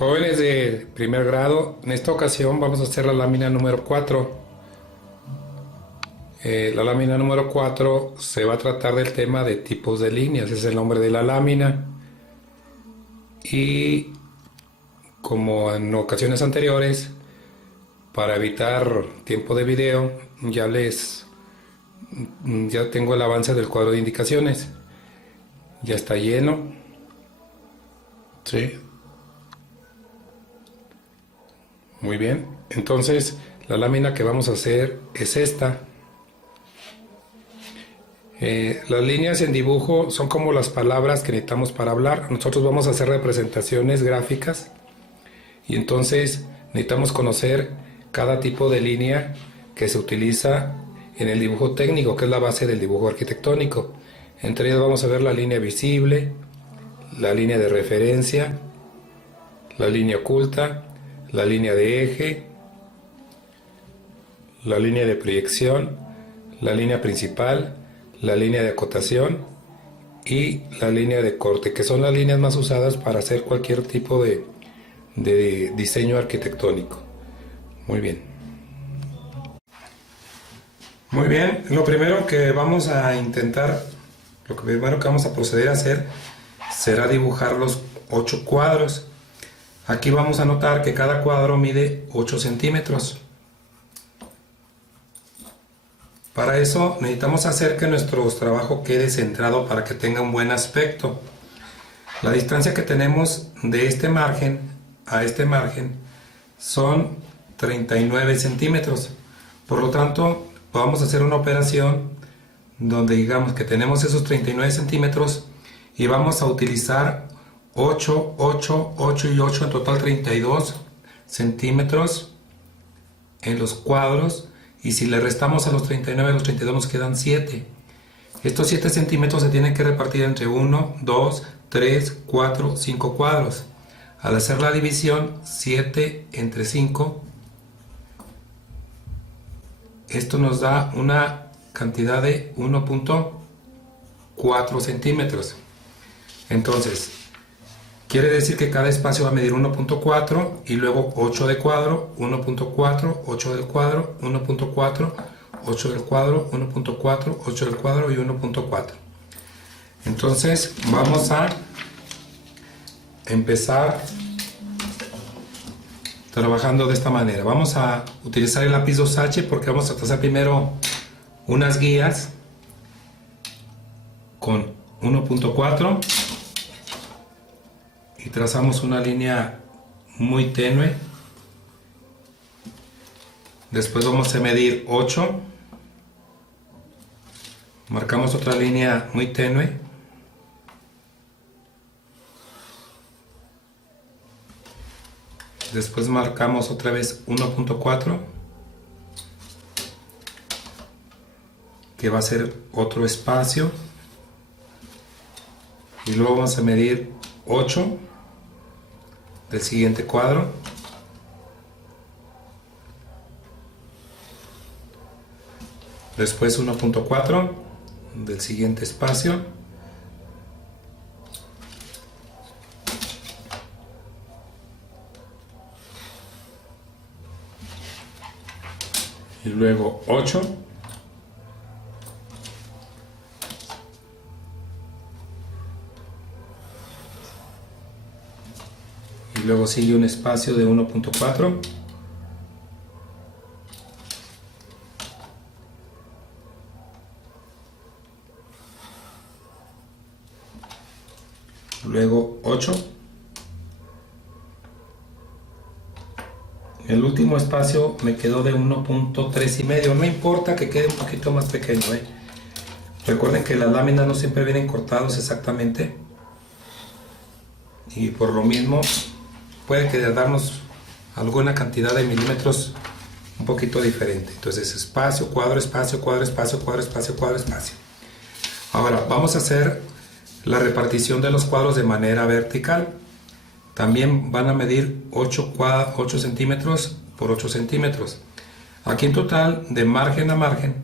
Jóvenes de primer grado, en esta ocasión vamos a hacer la lámina número 4. La lámina número 4 se va a tratar del tema de tipos de líneas, ese es el nombre de la lámina. Y como en ocasiones anteriores, para evitar tiempo de video, ya tengo el avance del cuadro de indicaciones. Ya está lleno. Sí. Muy bien, entonces la lámina que vamos a hacer es esta. Las líneas en dibujo son como las palabras que necesitamos para hablar. Nosotros vamos a hacer representaciones gráficas y entonces necesitamos conocer cada tipo de línea que se utiliza en el dibujo técnico, que es la base del dibujo arquitectónico. Entre ellas vamos a ver la línea visible, la línea de referencia, la línea oculta, la línea de eje, la línea de proyección, la línea principal, la línea de acotación y la línea de corte, que son las líneas más usadas para hacer cualquier tipo de diseño arquitectónico. Muy bien. Muy bien, lo primero que vamos a proceder a hacer será dibujar los 8 cuadros. Aquí vamos a notar que cada cuadro mide 8 centímetros. Para eso necesitamos hacer que nuestro trabajo quede centrado para que tenga un buen aspecto. La distancia que tenemos de este margen a este margen son 39 centímetros. Por lo tanto, vamos a hacer una operación donde digamos que tenemos esos 39 centímetros y vamos a utilizar 8, 8, 8 y 8, en total 32 centímetros en los cuadros, y si le restamos a los 39 a los 32 nos quedan 7. Estos 7 centímetros se tienen que repartir entre 1, 2, 3, 4, 5 cuadros. Al hacer la división 7 entre 5, esto nos da una cantidad de 1.4 centímetros. Entonces, quiere decir que cada espacio va a medir 1.4 y luego 8 de cuadro, 1.4, 8 del cuadro, 1.4, 8 del cuadro, 1.4, 8 del cuadro y 1.4. Entonces vamos a empezar trabajando de esta manera. Vamos a utilizar el lápiz 2H porque vamos a trazar primero unas guías con 1.4 y trazamos una línea muy tenue. Después vamos a medir 8, marcamos otra línea muy tenue, después marcamos otra vez 1.4, que va a ser otro espacio, y luego vamos a medir 8 del siguiente cuadro, después 1.4 del siguiente espacio, y luego 8, y luego sigue un espacio de 1.4, luego 8, el último espacio me quedó de 1.3 y medio. No importa que quede un poquito más pequeño, recuerden que las láminas no siempre vienen cortados exactamente y por lo mismo puede darnos alguna cantidad de milímetros un poquito diferente. Entonces espacio, cuadro, espacio, cuadro, espacio, cuadro, espacio, cuadro, espacio. Ahora vamos a hacer la repartición de los cuadros de manera vertical. También van a medir 8 centímetros por 8 centímetros. Aquí en total, de margen a margen,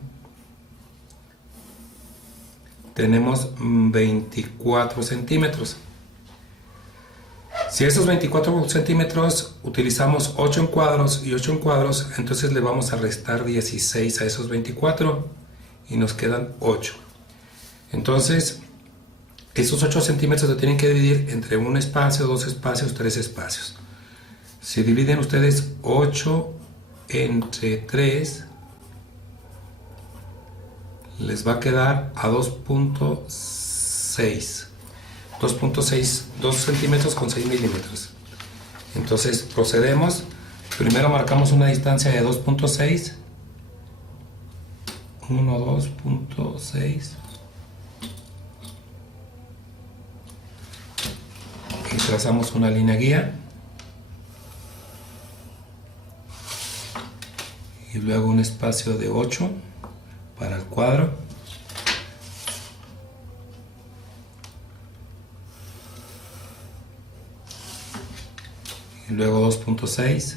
tenemos 24 centímetros. Si esos 24 centímetros utilizamos 8 encuadros y 8 encuadros, entonces le vamos a restar 16 a esos 24 y nos quedan 8. Entonces, esos 8 centímetros se tienen que dividir entre un espacio, 2 espacios, 3 espacios. Si dividen ustedes 8 entre 3, les va a quedar a 2.6. 2.6, 2 centímetros con 6 milímetros. Entonces procedemos. Primero marcamos una distancia de 2.6. 1, 2.6. Y trazamos una línea guía. Y luego un espacio de 8 para el cuadro. Y luego 2.6,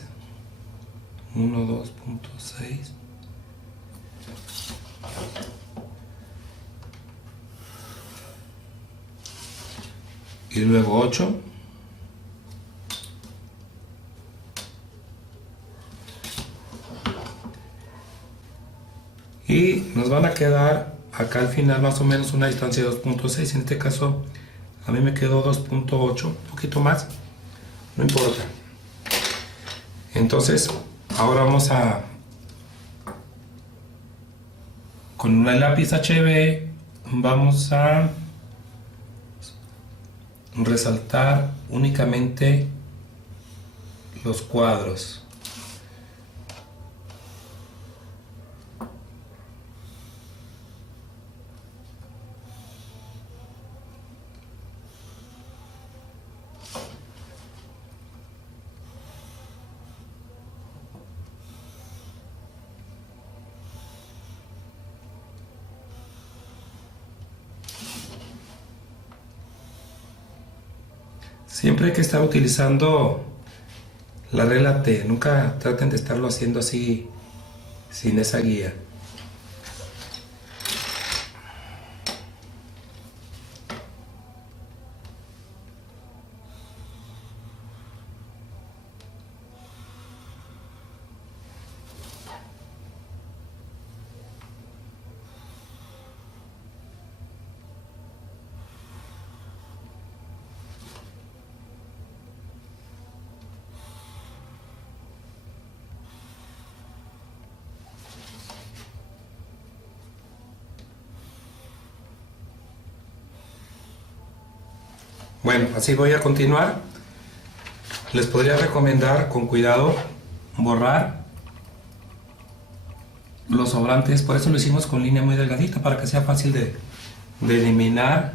1, 2.6, y luego 8, y nos van a quedar acá al final más o menos una distancia de 2.6. En este caso a mí me quedó 2.8, un poquito más, no importa. Entonces, ahora vamos a, con el lápiz HB, vamos a resaltar únicamente los cuadros. Siempre hay que estar utilizando la regla T, nunca traten de estarlo haciendo así sin esa guía. Bueno, así voy a continuar. Les podría recomendar con cuidado borrar los sobrantes, por eso lo hicimos con línea muy delgadita, para que sea fácil de eliminar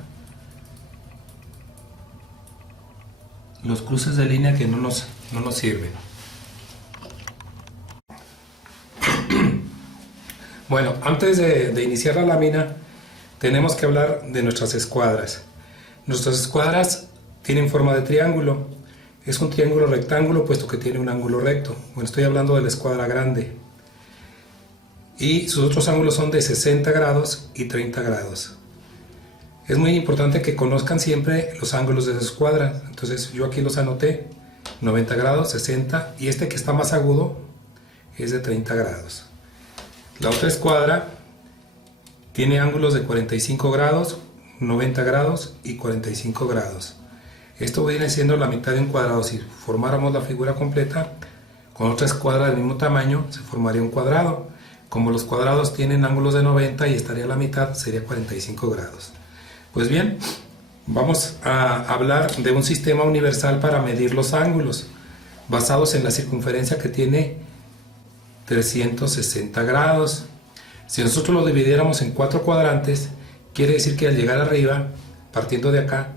los cruces de línea que no nos sirven. Bueno, antes de iniciar la lámina, tenemos que hablar de nuestras escuadras. Nuestras escuadras tienen forma de triángulo. Es un triángulo rectángulo puesto que tiene un ángulo recto. Bueno, estoy hablando de la escuadra grande. Y sus otros ángulos son de 60 grados y 30 grados. Es muy importante que conozcan siempre los ángulos de su escuadra. Entonces yo aquí los anoté: 90 grados, 60, y este que está más agudo es de 30 grados. La otra escuadra tiene ángulos de 45 grados, 90 grados y 45 grados. Esto viene siendo la mitad de un cuadrado. Si formáramos la figura completa con otra escuadra del mismo tamaño, se formaría un cuadrado. Como los cuadrados tienen ángulos de 90 y estaría a la mitad, sería 45 grados. Pues bien, vamos a hablar de un sistema universal para medir los ángulos, basados en la circunferencia que tiene 360 grados. Si nosotros lo dividiéramos en 4 cuadrantes, quiere decir que al llegar arriba, partiendo de acá,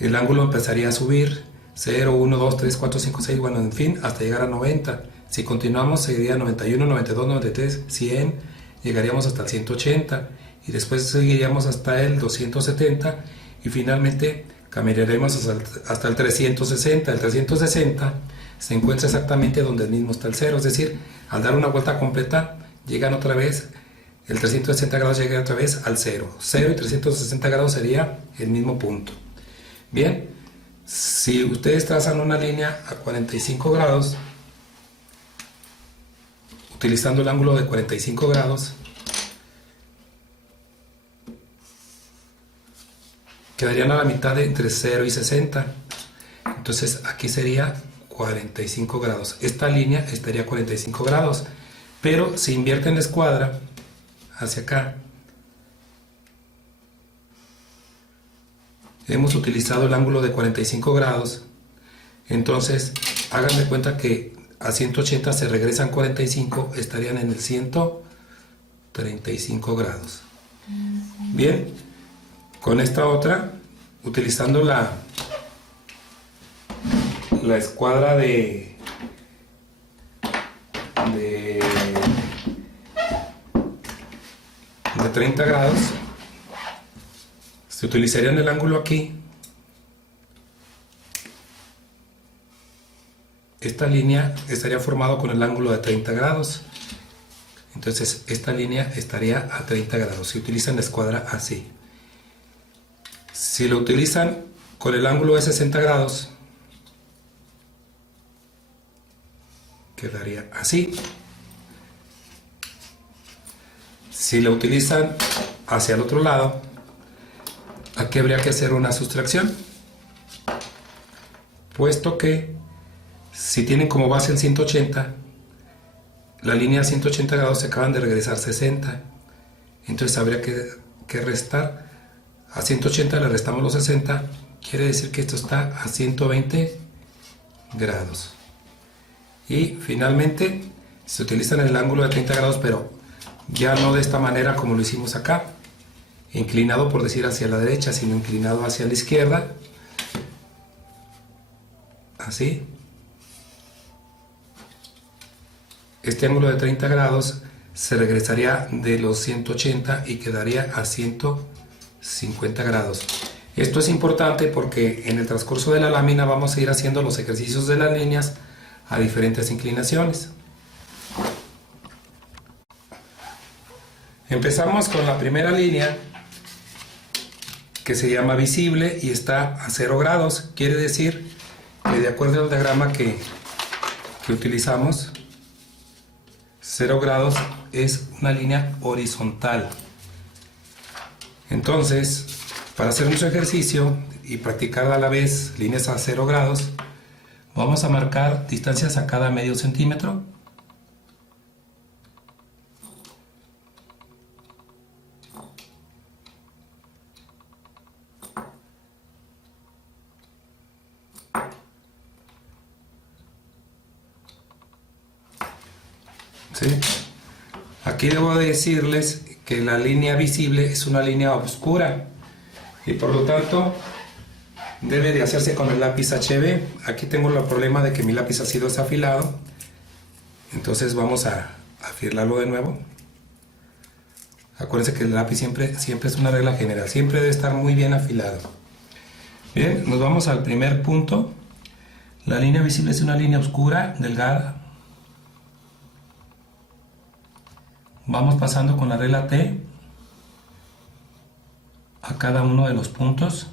el ángulo empezaría a subir 0, 1, 2, 3, 4, 5, 6, bueno, en fin, hasta llegar a 90. Si continuamos, sería 91, 92, 93, 100, llegaríamos hasta el 180 y después seguiríamos hasta el 270 y finalmente caminaremos hasta el 360. El 360 se encuentra exactamente donde mismo está el 0, es decir, al dar una vuelta completa, llegan otra vez. El 360 grados llega otra vez al 0. 0 y 360 grados sería el mismo punto. Bien, Si ustedes trazan una línea a 45 grados, utilizando el ángulo de 45 grados, quedarían a la mitad de entre 0 y 60. Entonces aquí sería 45 grados. Esta línea estaría a 45 grados. Pero si invierten la escuadra hacia acá, hemos utilizado el ángulo de 45 grados. Entonces hagan de cuenta que a 180 se regresan 45, estarían en el 135 grados. Bien, con esta otra, utilizando la escuadra de 30 grados, se utilizarían el ángulo aquí. Esta línea estaría formado con el ángulo de 30 grados. Entonces esta línea estaría a 30 grados si utilizan la escuadra así. Si lo utilizan con el ángulo de 60 grados, quedaría así. Si lo utilizan hacia el otro lado, aquí habría que hacer una sustracción, puesto que si tienen como base el 180, la línea 180 grados se acaban de regresar 60, entonces habría que restar. A 180 le restamos los 60, quiere decir que esto está a 120 grados. Y finalmente se utilizan el ángulo de 30 grados, pero ya no de esta manera como lo hicimos acá, inclinado por decir hacia la derecha, sino inclinado hacia la izquierda, así. Este ángulo de 30 grados se regresaría de los 180 y quedaría a 150 grados. Esto es importante porque en el transcurso de la lámina vamos a ir haciendo los ejercicios de las líneas a diferentes inclinaciones. Empezamos con la primera línea, que se llama visible y está a 0 grados. Quiere decir que de acuerdo al diagrama que utilizamos, 0 grados es una línea horizontal. Entonces, para hacer nuestro ejercicio y practicar a la vez líneas a 0 grados, vamos a marcar distancias a cada medio centímetro. ¿Sí? Aquí debo decirles que la línea visible es una línea oscura y por lo tanto debe de hacerse con el lápiz HB. Aquí tengo el problema de que mi lápiz ha sido desafilado, entonces vamos a afilarlo de nuevo. Acuérdense que el lápiz siempre es una regla general, siempre debe estar muy bien afilado. Bien, nos vamos al primer punto. La línea visible es una línea oscura, delgada. Vamos pasando con la regla T a cada uno de los puntos.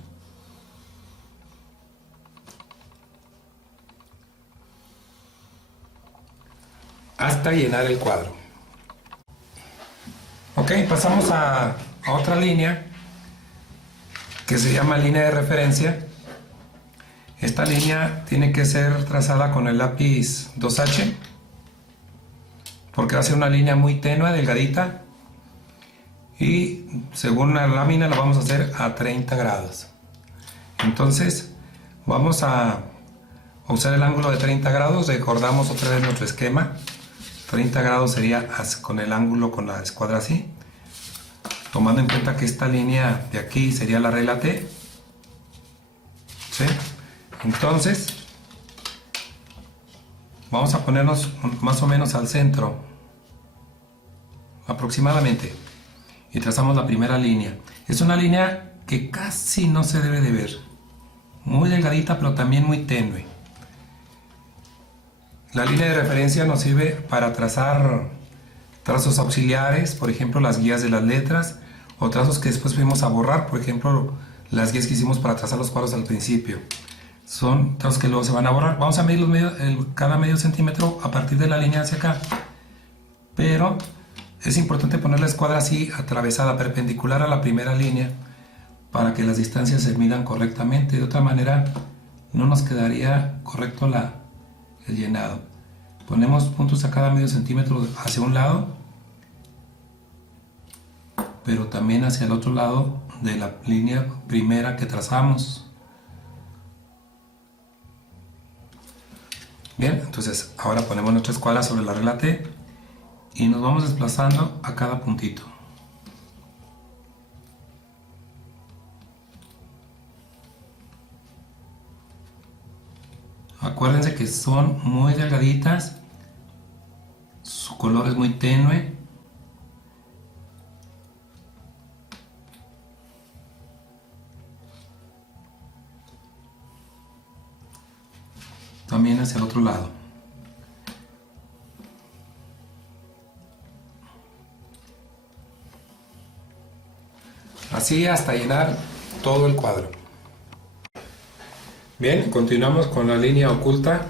Hasta llenar el cuadro. Ok, pasamos a otra línea que se llama línea de referencia. Esta línea tiene que ser trazada con el lápiz 2H porque va a ser una línea muy tenue, delgadita, y según la lámina la vamos a hacer a 30 grados. Entonces vamos a usar el ángulo de 30 grados. Recordamos otra vez nuestro esquema. 30 grados sería con el ángulo, con la escuadra así, tomando en cuenta que esta línea de aquí sería la regla T. ¿Sí? Entonces vamos a ponernos más o menos al centro, aproximadamente, y trazamos la primera línea. Es una línea que casi no se debe de ver, muy delgadita pero también muy tenue. La línea de referencia nos sirve para trazar trazos auxiliares, por ejemplo las guías de las letras, o trazos que después fuimos a borrar, por ejemplo las guías que hicimos para trazar los cuadros al principio. son los que luego se van a borrar. Vamos a medir cada medio centímetro a partir de la línea hacia acá, pero es importante poner la escuadra así atravesada, perpendicular a la primera línea, para que las distancias se midan correctamente. De otra manera no nos quedaría correcto el llenado. Ponemos puntos a cada medio centímetro hacia un lado, pero también hacia el otro lado de la línea primera que trazamos. Bien, entonces ahora ponemos nuestra escuadra sobre la regla T y nos vamos desplazando a cada puntito. Acuérdense que son muy delgaditas, su color es muy tenue. También hacia el otro lado. Así hasta llenar todo el cuadro. Bien, continuamos con la línea oculta.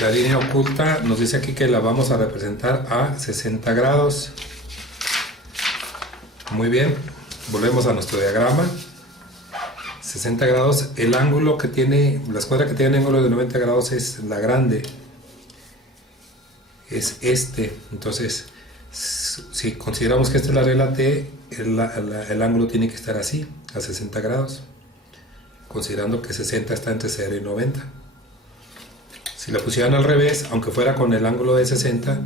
La línea oculta nos dice aquí que la vamos a representar a 60 grados. Muy bien, volvemos a nuestro diagrama. 60 grados, el ángulo que tiene, la escuadra que tiene ángulo de 90 grados es la grande, es este. Entonces, si consideramos que esta es la regla T, el ángulo tiene que estar así, a 60 grados, considerando que 60 está entre 0 y 90. Si la pusieran al revés, aunque fuera con el ángulo de 60,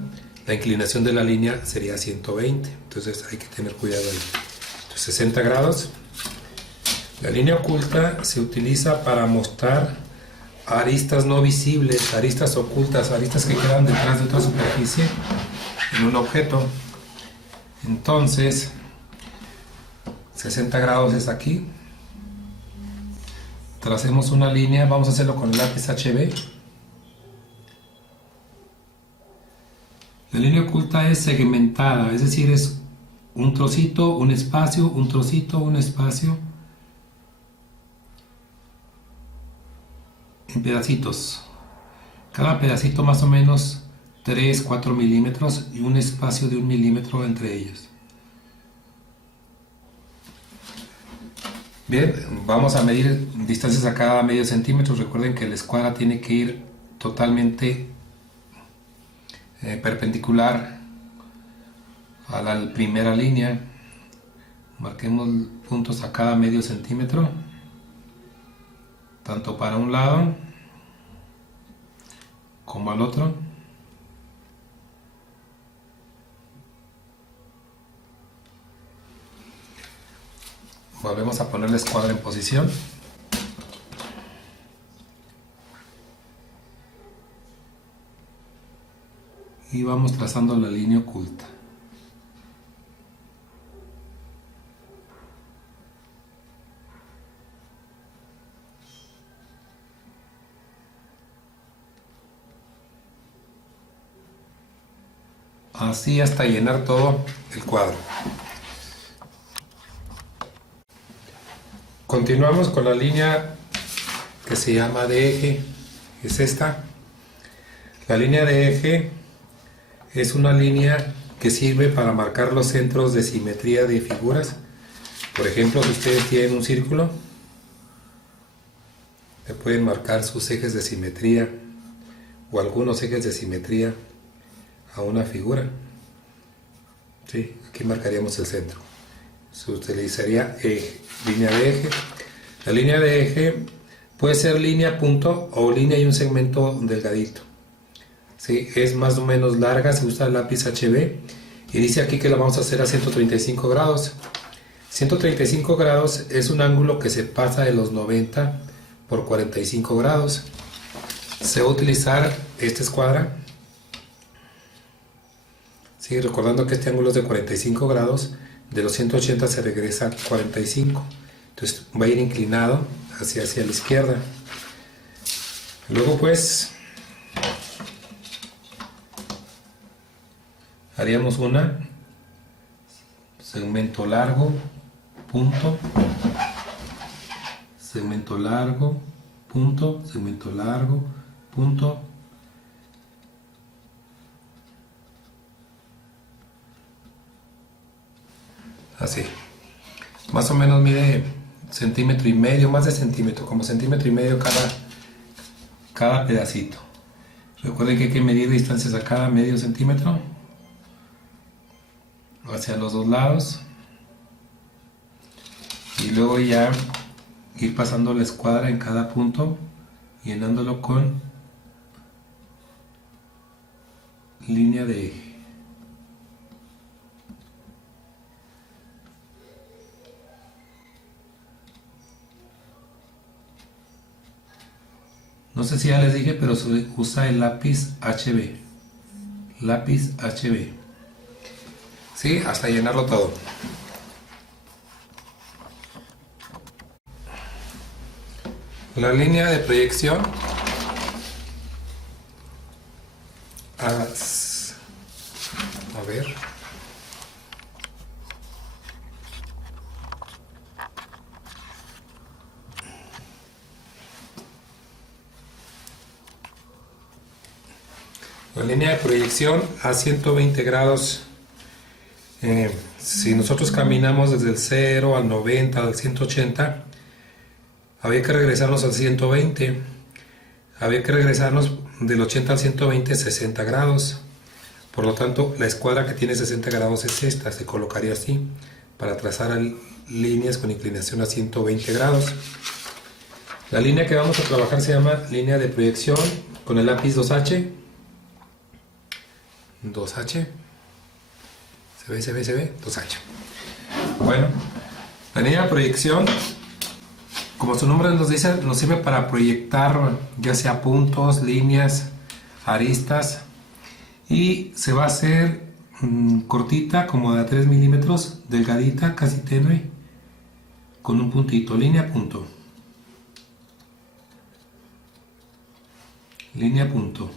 la inclinación de la línea sería 120, entonces hay que tener cuidado ahí. Entonces, 60 grados. La línea oculta se utiliza para mostrar aristas no visibles, aristas ocultas, aristas que quedan detrás de otra superficie en un objeto. Entonces, 60 grados es aquí. Tracemos una línea, vamos a hacerlo con el lápiz HB. La línea oculta es segmentada, es decir, es un trocito, un espacio, un trocito, un espacio, en pedacitos. Cada pedacito más o menos 3-4 milímetros y un espacio de 1 milímetro entre ellos. Bien, vamos a medir distancias a cada medio centímetro. Recuerden que la escuadra tiene que ir totalmente perpendicular a la primera línea. Marquemos puntos a cada medio centímetro, tanto para un lado como al otro. Volvemos a poner la escuadra en posición. Y vamos trazando la línea oculta. Así hasta llenar todo el cuadro. Continuamos con la línea que se llama de eje, es esta. La línea de eje es una línea que sirve para marcar los centros de simetría de figuras. Por ejemplo, si ustedes tienen un círculo, le pueden marcar sus ejes de simetría o algunos ejes de simetría a una figura. Sí, aquí marcaríamos el centro. Se utilizaría eje, línea de eje. La línea de eje puede ser línea, punto o línea y un segmento delgadito. Sí, es más o menos larga, se usa el lápiz HB y dice aquí que la vamos a hacer a 135 grados. 135 grados es un ángulo que se pasa de los 90 por 45 grados. Se va a utilizar esta escuadra. Sí, recordando que este ángulo es de 45 grados, de los 180 se regresa a 45. Entonces va a ir inclinado hacia la izquierda. Luego pues haríamos una segmento largo, punto, segmento largo, punto, segmento largo, punto, así. Más o menos mide centímetro y medio, más de centímetro, como centímetro y medio cada pedacito. Recuerden que hay que medir distancias a cada medio centímetro hacia los dos lados y luego ya ir pasando la escuadra en cada punto, llenándolo con línea de eje. No sé si ya les dije, pero se usa el lápiz HB. Lápiz HB. Sí, hasta llenarlo todo. La línea de proyección. A ver. La línea de proyección a 120 grados. Si nosotros caminamos desde el 0 al 90 al 180, había que regresarnos al 120. Había que regresarnos del 80 al 120 60 grados. Por lo tanto, la escuadra que tiene 60 grados es esta. Se colocaría así para trazar líneas con inclinación a 120 grados. La línea que vamos a trabajar se llama línea de proyección con el lápiz 2H. 2H. Se ve, 2H. Bueno, la línea de proyección, como su nombre nos dice, nos sirve para proyectar ya sea puntos, líneas, aristas, y se va a hacer cortita, como de 3 milímetros, delgadita, casi tenue, con un puntito, línea, punto. Línea, punto.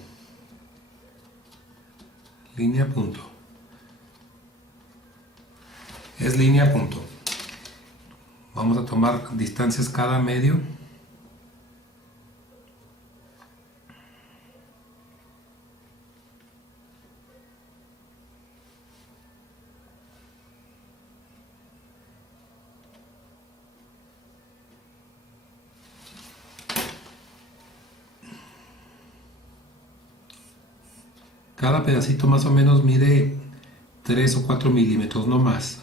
Línea, punto. Es línea, punto. Vamos a tomar distancias cada medio. Cada pedacito más o menos mide 3 o 4 milímetros, no más.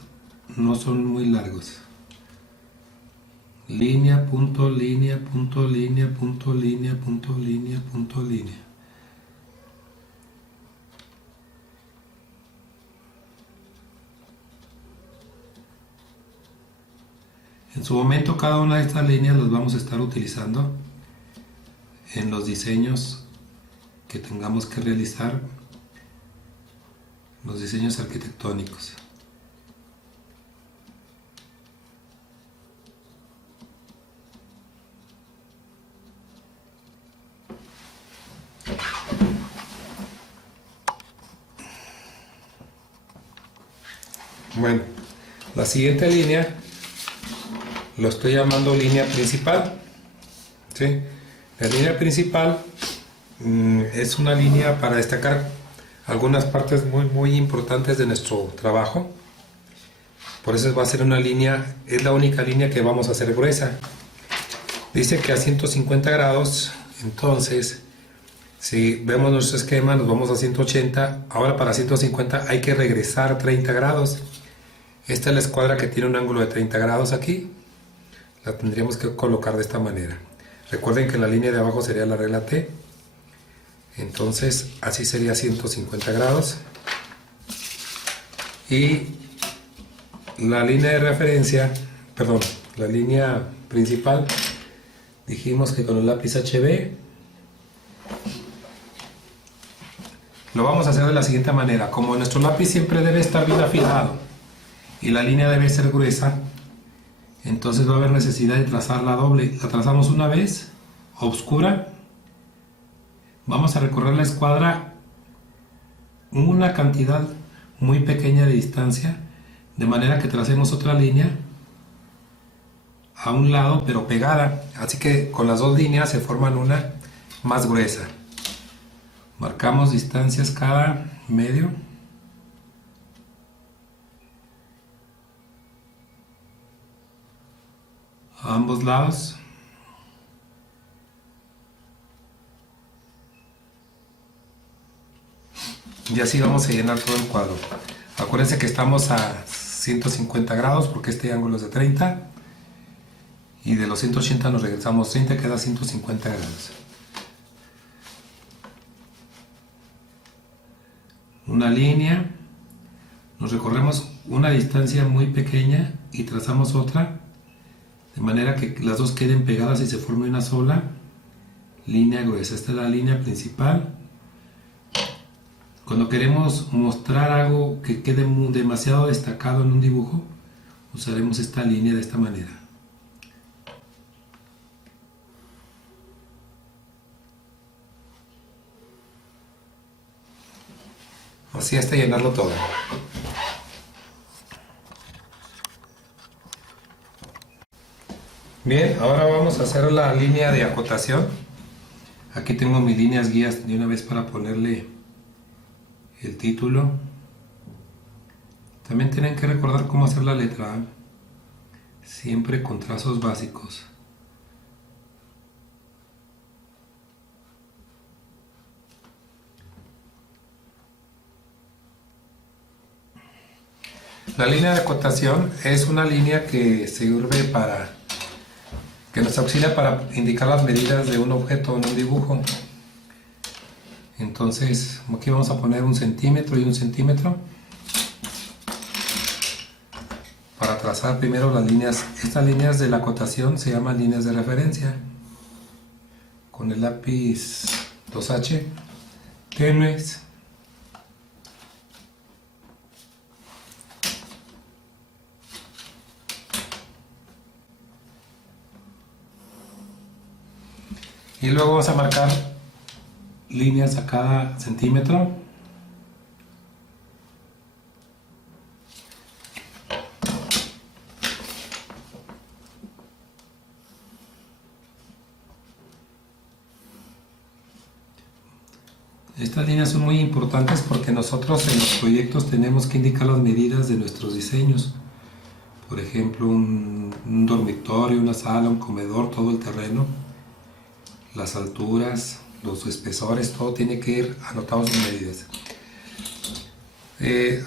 No son muy largos. Línea, punto, línea, punto, línea, punto, línea, punto, línea, punto, línea. En su momento cada una de estas líneas las vamos a estar utilizando en los diseños que tengamos que realizar, los diseños arquitectónicos. Bueno, la siguiente línea lo estoy llamando línea principal. ¿Sí? La línea principal es una línea para destacar algunas partes muy importantes de nuestro trabajo. Por eso va a ser una línea, es la única línea que vamos a hacer gruesa. Dice que a 150 grados, entonces si vemos nuestro esquema nos vamos a 180. Ahora para 150 hay que regresar 30 grados. Esta es la escuadra que tiene un ángulo de 30 grados aquí. La tendríamos que colocar de esta manera. Recuerden que la línea de abajo sería la regla T. Entonces así sería 150 grados. Y la línea de referencia, perdón, la línea principal, dijimos que con el lápiz HB lo vamos a hacer de la siguiente manera. Como nuestro lápiz siempre debe estar bien afilado y la línea debe ser gruesa, entonces va a haber necesidad de trazarla doble. La trazamos una vez, oscura. Vamos a recorrer la escuadra una cantidad muy pequeña de distancia, de manera que tracemos otra línea a un lado pero pegada, así que con las dos líneas se forman una más gruesa. Marcamos distancias cada medio. A ambos lados. Y así vamos a llenar todo el cuadro. Acuérdense que estamos a 150 grados porque este ángulo es de 30. Y de los 180 nos regresamos 30, queda 150 grados. Una línea. Nos recorremos una distancia muy pequeña y trazamos otra. De manera que las dos queden pegadas y se forme una sola línea gruesa. Esta es la línea principal. Cuando queremos mostrar algo que quede demasiado destacado en un dibujo, usaremos esta línea de esta manera. Así hasta llenarlo todo. Bien, ahora vamos a hacer la línea de acotación. Aquí tengo mis líneas guías de una vez para ponerle el título. También tienen que recordar cómo hacer la letra A, siempre con trazos básicos. La línea de acotación es una línea que sirve que nos auxilia para indicar las medidas de un objeto en un dibujo. Entonces, aquí vamos a poner 1 centímetro y 1 centímetro para trazar primero las líneas. Estas líneas de la acotación se llaman líneas de referencia. Con el lápiz 2H tenues. Y luego vamos a marcar líneas a cada centímetro. Estas líneas son muy importantes porque nosotros en los proyectos tenemos que indicar las medidas de nuestros diseños. Por ejemplo, un dormitorio, una sala, un comedor, todo el terreno. Las alturas, los espesores, todo tiene que ir anotado en medidas.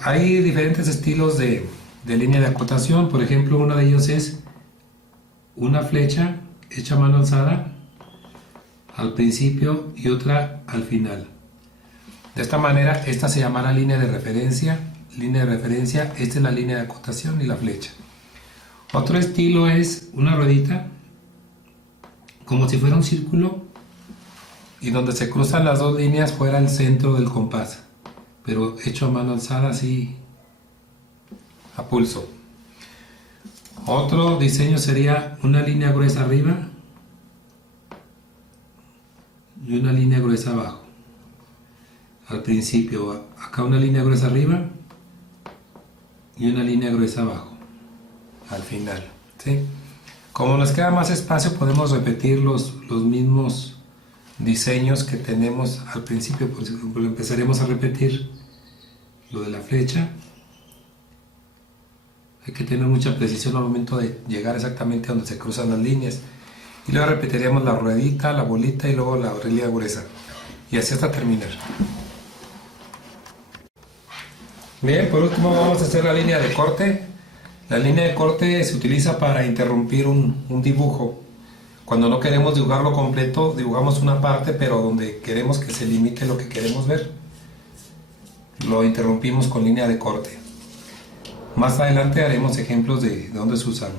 Hay diferentes estilos de línea de acotación. Por ejemplo, uno de ellos es una flecha hecha a mano alzada al principio y otra al final. De esta manera, esta se llamará línea de referencia. Esta es la línea de acotación y la flecha. Otro estilo es una ruedita como si fuera un círculo y donde se cruzan las dos líneas fuera el centro del compás, pero hecho a mano alzada así a pulso. Otro diseño sería una línea gruesa arriba y una línea gruesa abajo. Al principio, acá una línea gruesa arriba y una línea gruesa abajo al final, ¿sí? Como nos queda más espacio, podemos repetir los mismos diseños que tenemos al principio. Por ejemplo, empezaremos a repetir lo de la flecha. Hay que tener mucha precisión al momento de llegar exactamente a donde se cruzan las líneas. Y luego repetiríamos la ruedita, la bolita y luego la línea gruesa. Y así hasta terminar. Bien, por último vamos a hacer la línea de corte. La línea de corte se utiliza para interrumpir un dibujo. Cuando no queremos dibujarlo completo, dibujamos una parte, pero donde queremos que se limite lo que queremos ver, lo interrumpimos con línea de corte. Más adelante haremos ejemplos de dónde se usan.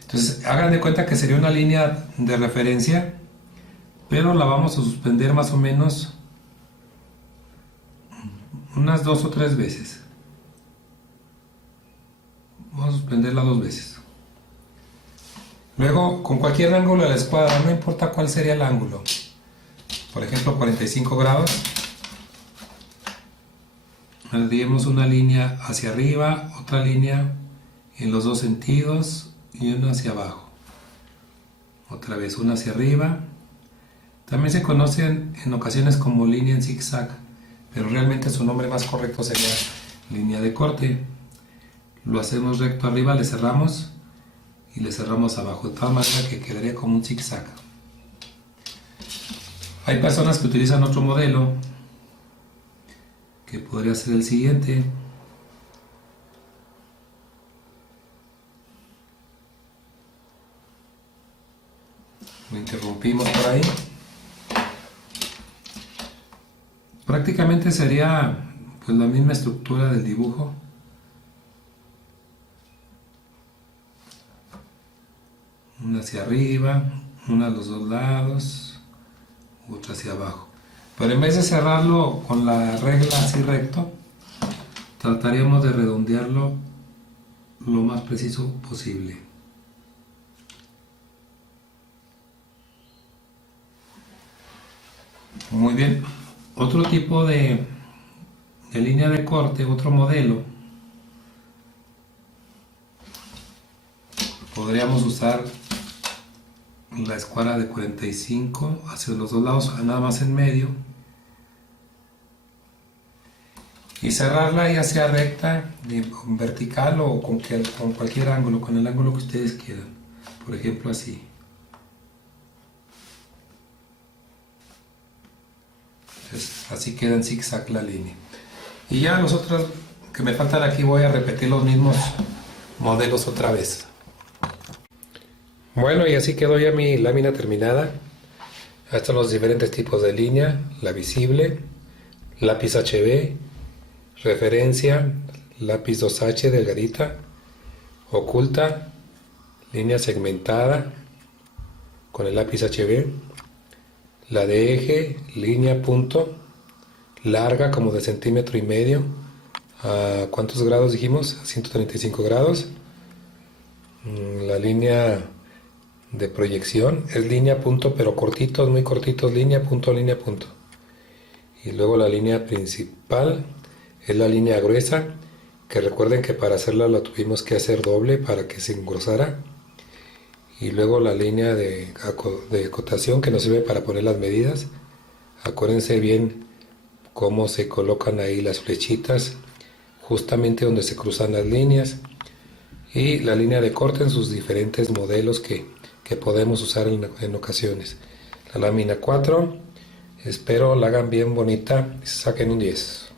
Entonces, hagan de cuenta que sería una línea de referencia, pero la vamos a suspender más o menos unas 2 o 3 veces. Vamos a suspenderla 2 veces. Luego, con cualquier ángulo de la escuadra, no importa cuál sería el ángulo. Por ejemplo, 45 grados. Haríamos una línea hacia arriba, otra línea en los dos sentidos y una hacia abajo. otra vez una hacia arriba. También se conocen en ocasiones como línea en zigzag, pero realmente su nombre más correcto sería línea de corte. Lo hacemos recto arriba, le cerramos y le cerramos abajo, de tal manera que quedaría como un zigzag. Hay personas que utilizan otro modelo, que podría ser el siguiente. Lo interrumpimos por ahí. Prácticamente sería pues la misma estructura del dibujo. Una hacia arriba, una a los dos lados, otra hacia abajo. Pero en vez de cerrarlo con la regla así recto, trataríamos de redondearlo lo más preciso posible. Muy bien. Otro tipo de línea de corte, otro modelo, podríamos usar la escuadra de 45 hacia los dos lados, nada más en medio, y cerrarla ya sea recta, vertical o con cualquier ángulo, con el ángulo que ustedes quieran, por ejemplo así. Entonces, así queda en zigzag la línea. Y ya los otros que me faltan aquí voy a repetir los mismos modelos otra vez. Bueno, y así quedó ya mi lámina terminada. Estos son los diferentes tipos de línea: la visible, lápiz HB, referencia, lápiz 2H delgadita, oculta, línea segmentada con el lápiz HB, la de eje, línea punto, larga como de 1,5 cm. ¿A cuántos grados dijimos? A 135 grados. La línea de proyección es línea punto, pero cortitos, muy cortitos, línea punto, línea punto. Y luego la línea principal es la línea gruesa, que recuerden que para hacerla la tuvimos que hacer doble para que se engrosara. Y luego la línea de acotación, que nos sirve para poner las medidas. Acuérdense bien cómo se colocan ahí las flechitas, justamente donde se cruzan las líneas. Y la línea de corte en sus diferentes modelos que podemos usar en ocasiones. La lámina 4, espero la hagan bien bonita y saquen un 10.